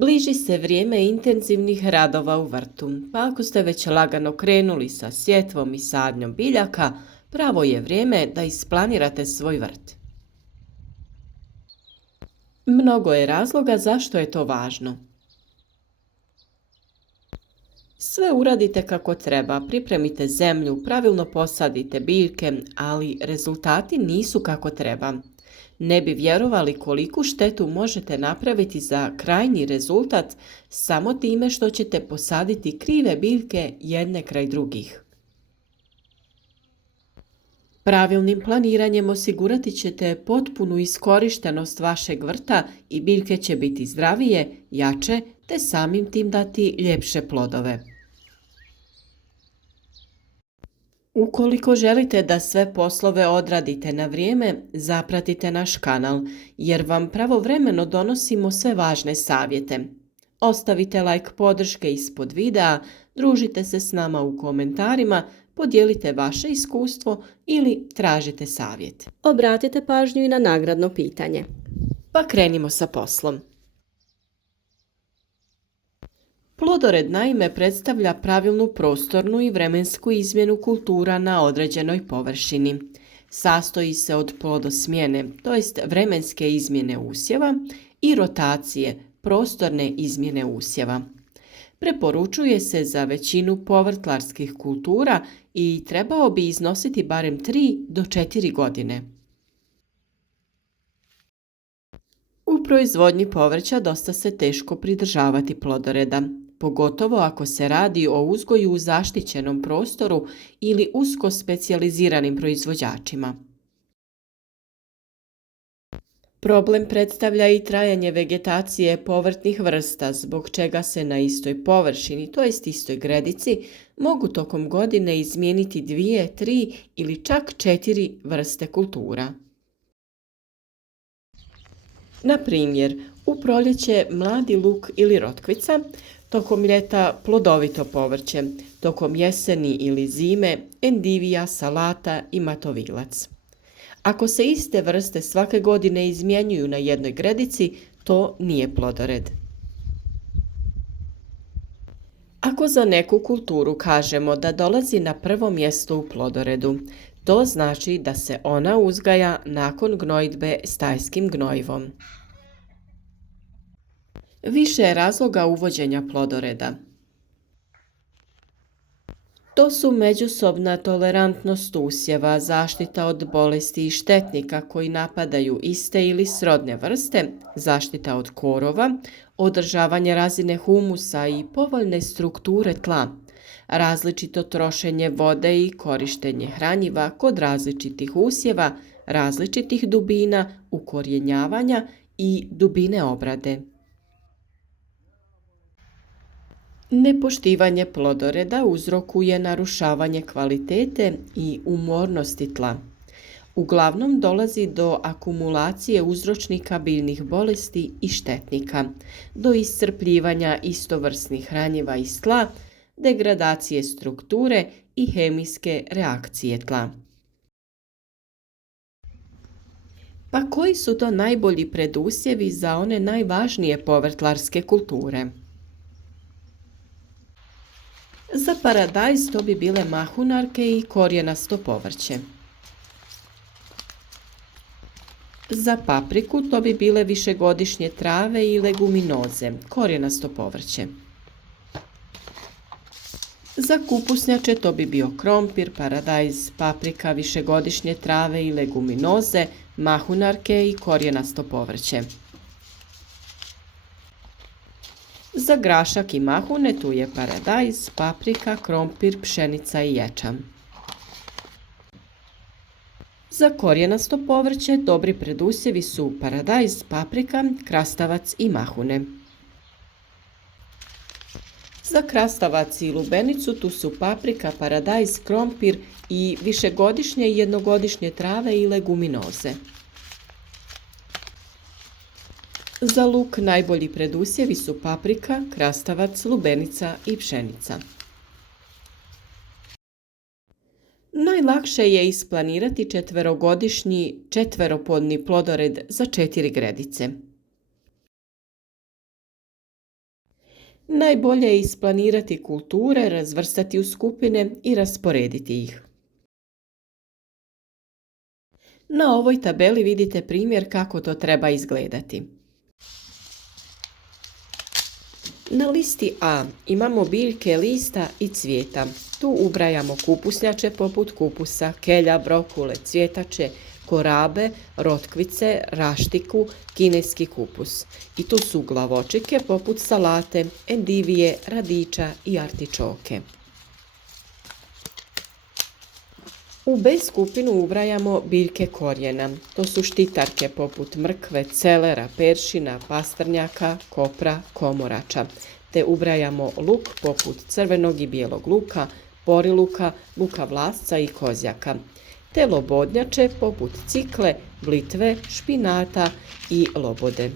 Bliži se vrijeme intenzivnih radova u vrtu, pa ako ste već lagano krenuli sa sjetvom i sadnjom biljaka, pravo je vrijeme da isplanirate svoj vrt. Mnogo je razloga zašto je to važno. Sve uradite kako treba, pripremite zemlju, pravilno posadite biljke, ali rezultati nisu kako treba. Ne bi vjerovali koliku štetu možete napraviti za krajnji rezultat samo time što ćete posaditi krive biljke jedne kraj drugih. Pravilnim planiranjem osigurati ćete potpunu iskorištenost vašeg vrta i biljke će biti zdravije, jače te samim tim dati ljepše plodove. Ukoliko želite da sve poslove odradite na vrijeme, zapratite naš kanal, jer vam pravovremeno donosimo sve važne savjete. Ostavite like podrške ispod videa, družite se s nama u komentarima, podijelite vaše iskustvo ili tražite savjet. Obratite pažnju i na nagradno pitanje. Pa krenimo sa poslom. Plodored naime predstavlja pravilnu prostornu i vremensku izmjenu kultura na određenoj površini. Sastoji se od plodosmjene, to jest vremenske izmjene usjeva, i rotacije, prostorne izmjene usjeva. Preporučuje se za većinu povrtlarskih kultura i trebao bi iznositi barem 3 do 4 godine. U proizvodnji povrća dosta se teško pridržavati plodoreda, pogotovo ako se radi o uzgoju u zaštićenom prostoru ili usko specijaliziranim proizvođačima. Problem predstavlja i trajanje vegetacije povrtnih vrsta, zbog čega se na istoj površini, to jest istoj gredici, mogu tokom godine izmijeniti 2, 3 ili čak 4 vrste kultura. Na primjer, u proljeće mladi luk ili rotkvica, tokom ljeta plodovito povrće, tokom jeseni ili zime endivija, salata i matovilac. Ako se iste vrste svake godine izmjenjuju na jednoj gredici, to nije plodored. Ako za neku kulturu kažemo da dolazi na prvo mjesto u plodoredu, to znači da se ona uzgaja nakon gnojidbe stajskim gnojivom. Više je razloga uvođenja plodoreda. To su međusobna tolerantnost usjeva, zaštita od bolesti i štetnika koji napadaju iste ili srodne vrste, zaštita od korova, održavanje razine humusa i povoljne strukture tla, različito trošenje vode i korištenje hranjiva kod različitih usjeva, različitih dubina, ukorjenjavanja i dubine obrade. Nepoštivanje plodoreda uzrokuje narušavanje kvalitete i umornosti tla. Uglavnom dolazi do akumulacije uzročnika biljnih bolesti i štetnika, do iscrpljivanja istovrsnih hranjiva iz tla, degradacije strukture i hemijske reakcije tla. Pa koji su to najbolji predusjevi za one najvažnije povrtlarske kulture? Za paradajz to bi bile mahunarke i korijenasto povrće. Za papriku to bi bile višegodišnje trave i leguminoze, korijenasto povrće. Za kupusnjače to bi bio krompir, paradajz, paprika, višegodišnje trave i leguminoze, mahunarke i korijenasto povrće. Za grašak i mahune tu je paradajz, paprika, krompir, pšenica i ječam. Za korijenasto povrće dobri predusjevi su paradajz, paprika, krastavac i mahune. Za krastavac i lubenicu tu su paprika, paradajz, krompir i višegodišnje i jednogodišnje trave i leguminoze. Za luk najbolji predusjevi su paprika, krastavac, lubenica i pšenica. Najlakše je isplanirati četverogodišnji četveropodni plodored za 4 gredice. Najbolje je isplanirati kulture, razvrstati u skupine i rasporediti ih. Na ovoj tabeli vidite primjer kako to treba izgledati. Na listi A imamo biljke lista i cvijeta. Tu ubrajamo kupusnjače poput kupusa, kelja, brokule, cvjetače, korabe, rotkvice, raštiku, kineski kupus. I tu su glavočike poput salate, endivije, radiča i artičoke. U B skupinu ubrajamo biljke korijena. To su štitarke poput mrkve, celera, peršina, pastrnjaka, kopra, komorača. Te ubrajamo luk poput crvenog i bijelog luka, poriluka, luka vlasca i kozjaka. Te lobodnjače poput cikle, blitve, špinata i lobode.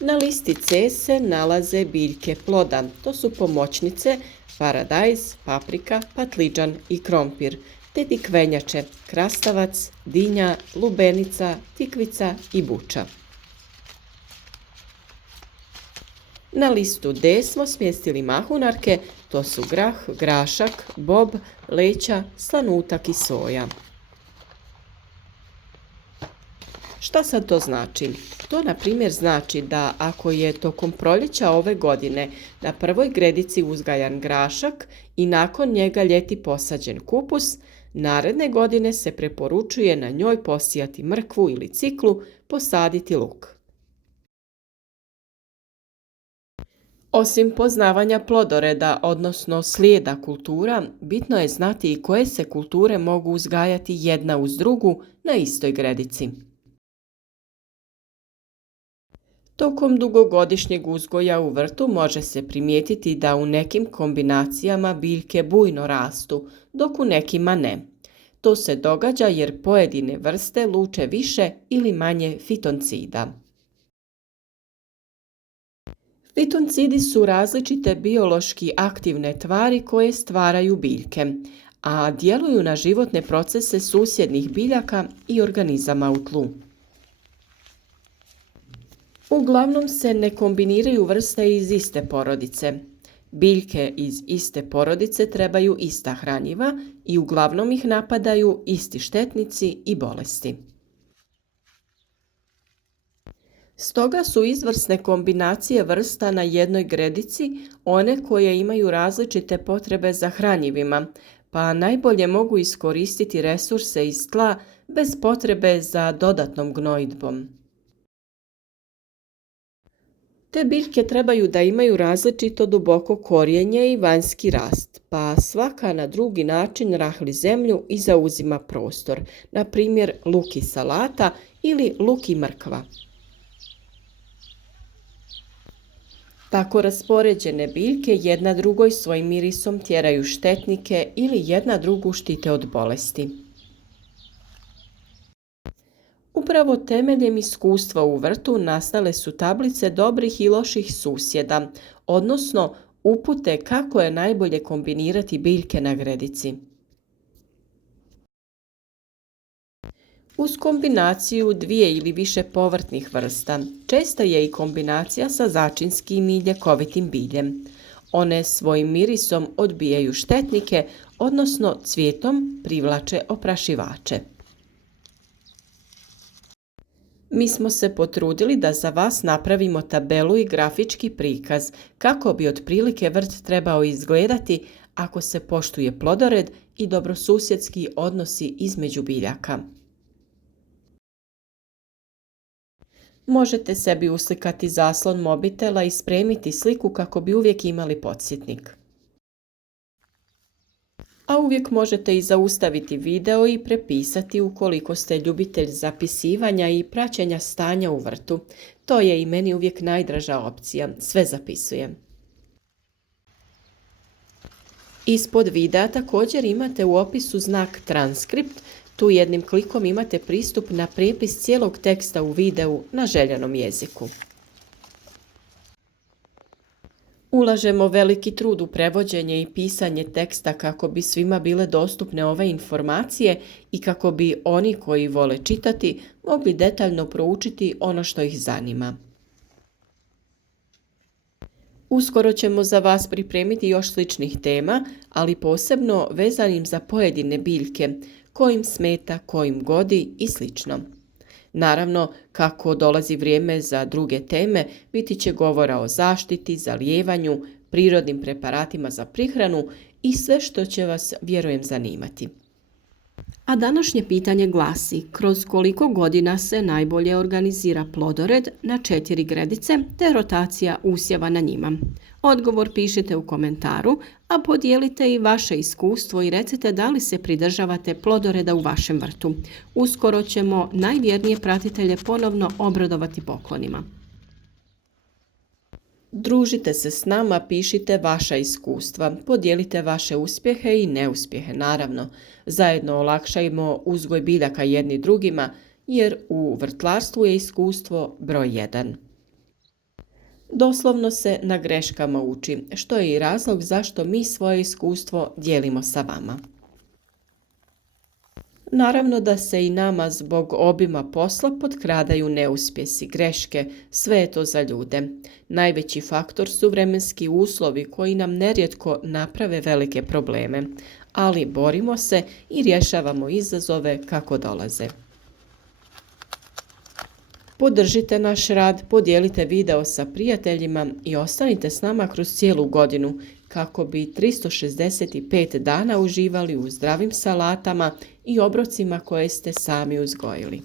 Na listi C se nalaze biljke ploda. To su pomoćnice, paradajz, paprika, patlidžan i krompir, te tikvenjače, krastavac, dinja, lubenica, tikvica i buča. Na listu D smo smjestili mahunarke, to su grah, grašak, bob, leća, slanutak i soja. Šta sad to znači? To, na primjer, znači da ako je tokom proljeća ove godine na prvoj gredici uzgajan grašak i nakon njega ljeti posađen kupus, naredne godine se preporučuje na njoj posijati mrkvu ili ciklu, posaditi luk. Osim poznavanja plodoreda, odnosno slijeda kultura, bitno je znati i koje se kulture mogu uzgajati jedna uz drugu na istoj gredici. Tokom dugogodišnjeg uzgoja u vrtu može se primijetiti da u nekim kombinacijama biljke bujno rastu, dok u nekima ne. To se događa jer pojedine vrste luče više ili manje fitoncida. Fitoncidi su različite biološki aktivne tvari koje stvaraju biljke, a djeluju na životne procese susjednih biljaka i organizama u tlu. Uglavnom se ne kombiniraju vrste iz iste porodice. Biljke iz iste porodice trebaju ista hranjiva i uglavnom ih napadaju isti štetnici i bolesti. Stoga su izvrsne kombinacije vrsta na jednoj gredici one koje imaju različite potrebe za hranjivima, pa najbolje mogu iskoristiti resurse iz tla bez potrebe za dodatnom gnojidbom. Te biljke trebaju da imaju različito duboko korijenje i vanjski rast, pa svaka na drugi način rahli zemlju i zauzima prostor, na primjer luk i salata ili luk i mrkva. Tako raspoređene biljke jedna drugoj svojim mirisom tjeraju štetnike ili jedna drugu štite od bolesti. Upravo temeljem iskustva u vrtu nastale su tablice dobrih i loših susjeda, odnosno upute kako je najbolje kombinirati biljke na gredici. Uz kombinaciju dvije ili više povrtnih vrsta, česta je i kombinacija sa začinskim i ljekovitim biljem. One svojim mirisom odbijaju štetnike, odnosno cvijetom privlače oprašivače. Mi smo se potrudili da za vas napravimo tabelu i grafički prikaz kako bi otprilike vrt trebao izgledati ako se poštuje plodored i dobrosusjedski odnosi između biljaka. Možete sebi uslikati zaslon mobitela i spremiti sliku kako bi uvijek imali podsjetnik. A uvijek možete i zaustaviti video i prepisati ukoliko ste ljubitelj zapisivanja i praćenja stanja u vrtu. To je i meni uvijek najdraža opcija, sve zapisujem. Ispod videa također imate u opisu znak transkript, tu jednim klikom imate pristup na prijepis cijelog teksta u videu na željenom jeziku. Ulažemo veliki trud u prevođenje i pisanje teksta kako bi svima bile dostupne ove informacije i kako bi oni koji vole čitati mogli detaljno proučiti ono što ih zanima. Uskoro ćemo za vas pripremiti još sličnih tema, ali posebno vezanim za pojedine biljke, kojim smeta, kojim godi i slično. Naravno, kako dolazi vrijeme za druge teme, biti će govora o zaštiti, zalijevanju, prirodnim preparatima za prihranu i sve što će vas, vjerujem, zanimati. A današnje pitanje glasi: kroz koliko godina se najbolje organizira plodored na 4 gredice te rotacija usjeva na njima? Odgovor pišite u komentaru, a podijelite i vaše iskustvo i recite da li se pridržavate plodoreda u vašem vrtu. Uskoro ćemo najvjernije pratitelje ponovno obradovati poklonima. Družite se s nama, pišite vaša iskustva, podijelite vaše uspjehe i neuspjehe, naravno. Zajedno olakšajmo uzgoj biljaka jedni drugima, jer u vrtlarstvu je iskustvo broj 1. Doslovno se na greškama uči, što je i razlog zašto mi svoje iskustvo dijelimo sa vama. Naravno da se i nama zbog obima posla potkradaju neuspjesi, greške, sve je to za ljude. Najveći faktor su vremenski uslovi koji nam nerijetko naprave velike probleme, ali borimo se i rješavamo izazove kako dolaze. Podržite naš rad, podijelite video sa prijateljima i ostanite s nama kroz cijelu godinu kako bi 365 dana uživali u zdravim salatama i obrocima koje ste sami uzgojili.